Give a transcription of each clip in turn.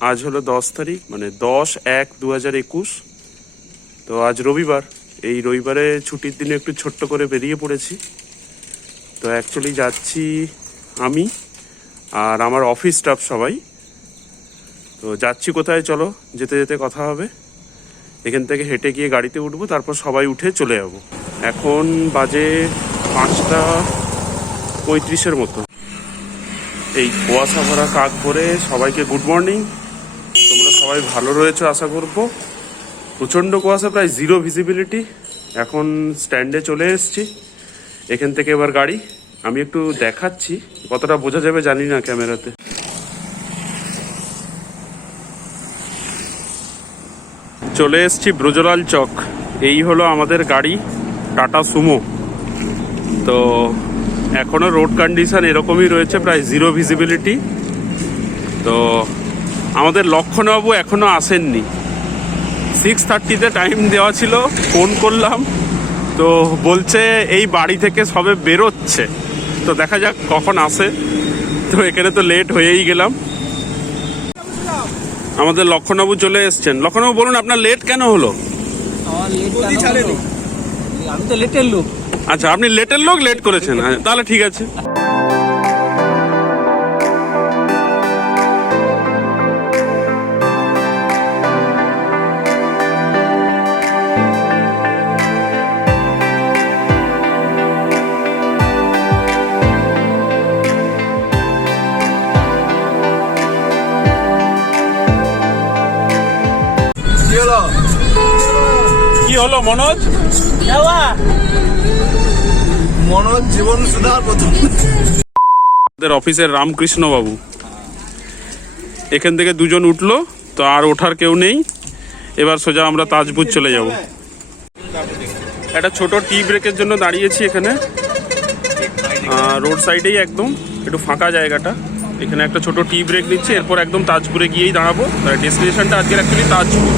আজ হলো 10 তারিখ, মানে 10/1/2021। তো আজ রবিবার। এই রবিবারে ছুটির দিনে একটু ছোট্ট করে বেরিয়ে পড়েছি। তো অ্যাকচুয়ালি যাচ্ছি আমি আর আমার অফিস স্টাফ সবাই। তো যাচ্ছি কোথায়, চলো যেতে যেতে কথা হবে। এখান থেকে হেঁটে গিয়ে গাড়িতে উঠবো, তারপর সবাই উঠে চলে যাব। এখন বাজে 5:35 মতো। এই কুয়াশা ভরা কাক ভরে সবাইকে গুড মর্নিং। তোমরা সবাই ভালো রয়েছো আশা করবো। প্রচণ্ড কুয়াশা, প্রায় জিরো ভিজিবিলিটি। এখন স্ট্যান্ডে চলে এসেছি। এখান থেকে এবার গাড়ি, আমি একটু দেখাচ্ছি, কতটা বোঝা যাবে জানি না ক্যামেরাতে। চলে এসেছি ব্রজলাল চক। এই হলো আমাদের গাড়ি, টাটা সুমো। তো এখনও রোড কন্ডিশন এরকমই রয়েছে, প্রায় জিরো ভিজিবিলিটি। তো আমাদের লক্ষণবাবু এখনও আসেননি। 6:30-তে টাইম দেওয়া ছিল, ফোন করলাম তো বলছে এই বাড়ি থেকে সবে বেরোচ্ছে। তো দেখা যাক কখন আসে। তো এখানে তো লেট হয়েই গেলাম। আমাদের লক্ষণবাবু চলে এসছেন। লক্ষণবাবু বলুন, আপনার লেট কেন হলো? আমি তো লেটের লোক। আচ্ছা, আপনি লেটের লোক, লেট করেছেন, তাহলে ঠিক আছে। কি হলো মনোজ? মনোজ জীবন সুধার প্রথম। অফিসের রামকৃষ্ণ বাবু এখান থেকে দুজন উঠলো, তো আর ওঠার কেউ নেই। এবার সোজা আমরা তাজপুর চলে যাব। একটা ছোট টি ব্রেকের জন্য দাঁড়িয়েছি এখানে, রোড সাইডেই একদম, একটু ফাঁকা জায়গাটা। এখানে একটা ছোট টি ব্রেক নিচ্ছে, এরপর একদম তাজপুরে গিয়েই দাঁড়াবো। ডেস্টিনেশনটা আজকের অ্যাকচুয়ালি তাজপুর।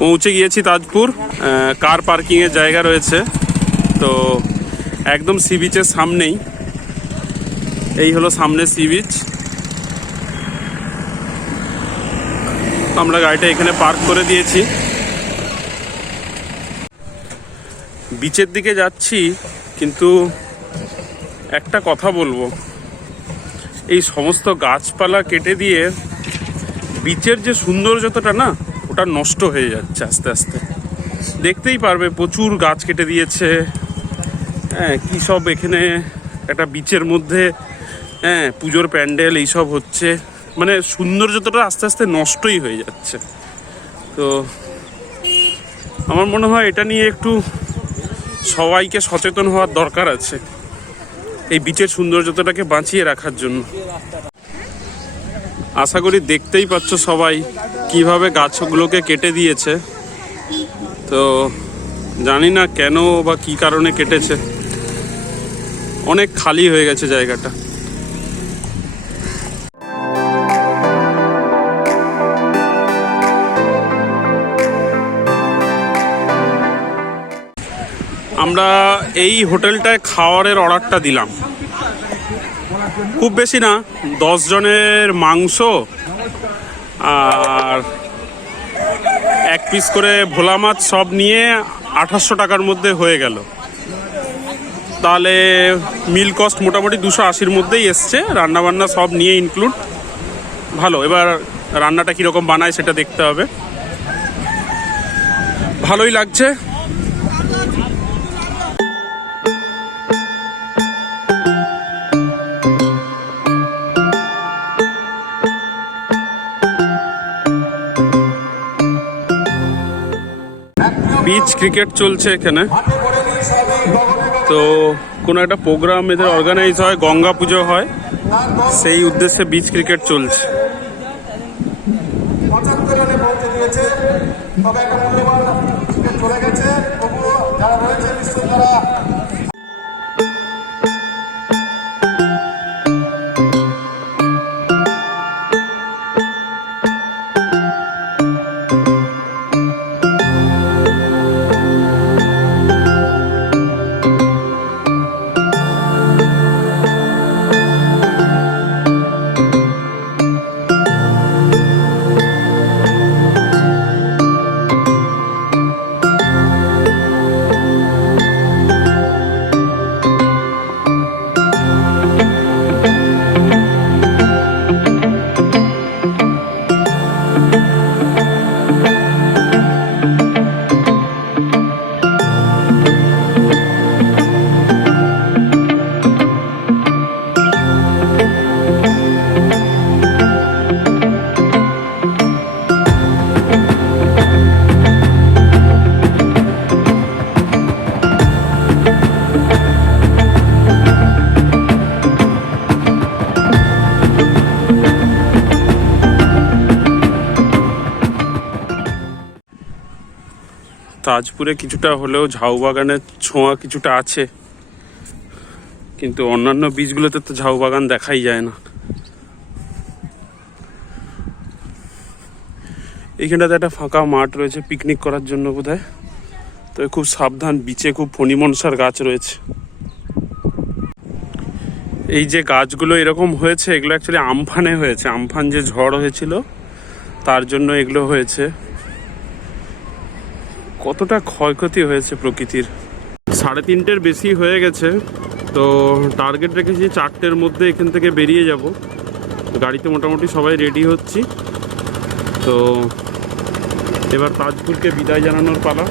পৌঁছে গিয়েছি তাজপুর। কার পার্কিংয়ের জায়গা রয়েছে, তো একদম সি বিচের সামনেই। এই হলো সামনে সি বিচ। আমরা গাড়িটা এখানে পার্ক করে দিয়েছি। বিচের দিকে যাচ্ছি, কিন্তু একটা কথা বলবো, এই সমস্ত গাছপালা কেটে দিয়ে বিচের যে সৌন্দর্যটা না, ওটা নষ্ট হয়ে যাচ্ছে আস্তে আস্তে। দেখতেই পারবে প্রচুর গাছ কেটে দিয়েছে। হ্যাঁ, কী সব এখানে একটা বিচের মধ্যে, হ্যাঁ, পুজোর প্যান্ডেল এইসব হচ্ছে, মানে সৌন্দর্যটা আস্তে আস্তে নষ্টই হয়ে যাচ্ছে। তো আমার মনে হয় এটা নিয়ে একটু সবাইকে সচেতন হওয়ার দরকার আছে, এই বিচের সৌন্দর্যটাকে বাঁচিয়ে রাখার জন্য। আশা করি দেখতেই পাচ্ছ সবাই কিভাবে গাছগুলোকে কেটে দিয়েছে। তো জানি না কেন বা কী কারণে কেটেছে, অনেক খালি হয়ে গেছে জায়গাটা। আমরা এই হোটেলটায় খাওয়ারের অর্ডারটা দিলাম, খুব বেশি না, 10 জনের মাংস আর 1 পিস করে ভোলা মাছ, সব নিয়ে 2800 টাকার মধ্যে হয়ে গেল। তাহলে মিল কস্ট মোটামুটি 280-র মধ্যেই এসছে, রান্নাবান্না সব নিয়ে ইনক্লুড। ভালো। এবার রান্নাটা কীরকম বানায় সেটা দেখতে হবে। ভালোই লাগছে। বিচ ক্রিকেট চলছে এখানে। তো কোনো একটা প্রোগ্রাম এদের অর্গানাইজ হয়, গঙ্গা পুজো হয়, সেই উদ্দেশ্যে বিচ ক্রিকেট চলছে। তাজপুরে কিছুটা হলেও ঝাউ বাগানের ছোঁয়া কিছুটা আছে, কিন্তু অন্যান্য বীজগুলোতে তো ঝাউ বাগান দেখাই যায় না। এইখানটাতে একটা ফাঁকা মাঠ রয়েছে পিকনিক করার জন্য বোধহয়, তবে খুব সাবধান, বিচে খুব ফণিমনসার গাছ রয়েছে। এই যে গাছগুলো এরকম হয়েছে, এগুলো অ্যাকচুয়ালি আমফানে হয়েছে। আমফান যে ঝড় হয়েছিল তার জন্য এগুলো হয়েছে। কতটা ক্ষয়ক্ষতি হয়েছে প্রকৃতির। 3:30-র বেশি হয়ে গেছে, তো টার্গেট রেখেছি 4টের মধ্যে এখান থেকে বেরিয়ে যাব। গাড়িতে মোটামুটি সবাই রেডি হচ্ছি। তো এবার তাজপুরকে বিদায় জানানোর পালা।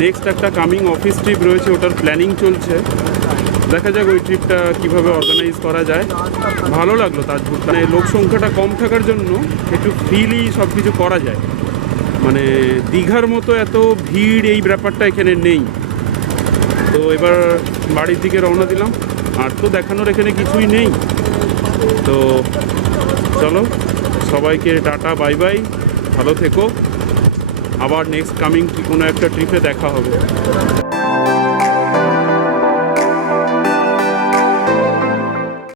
নেক্সট একটা কামিং অফিস ট্রিপ রয়েছে, ওটার প্ল্যানিং চলছে। দেখা যাক ওই ট্রিপটা কীভাবে অর্গানাইজ করা যায়। ভালো লাগলো তাজপুর, মানে লোক সংখ্যাটা কম থাকার জন্য একটু ফ্রিলি সব কিছু করা যায়। মানে দীঘার মতো এত ভিড় এই ব্যাপারটা এখানে নেই। তো এবার বাড়ির দিকে রওনা দিলাম, আর তো দেখানোর এখানে কিছুই নেই। তো চলো, সবাইকে টাটা, বাই বাই, ভালো থেকো। আবার নেক্সট কামিং কোনো একটা ট্রিপে দেখা হবে।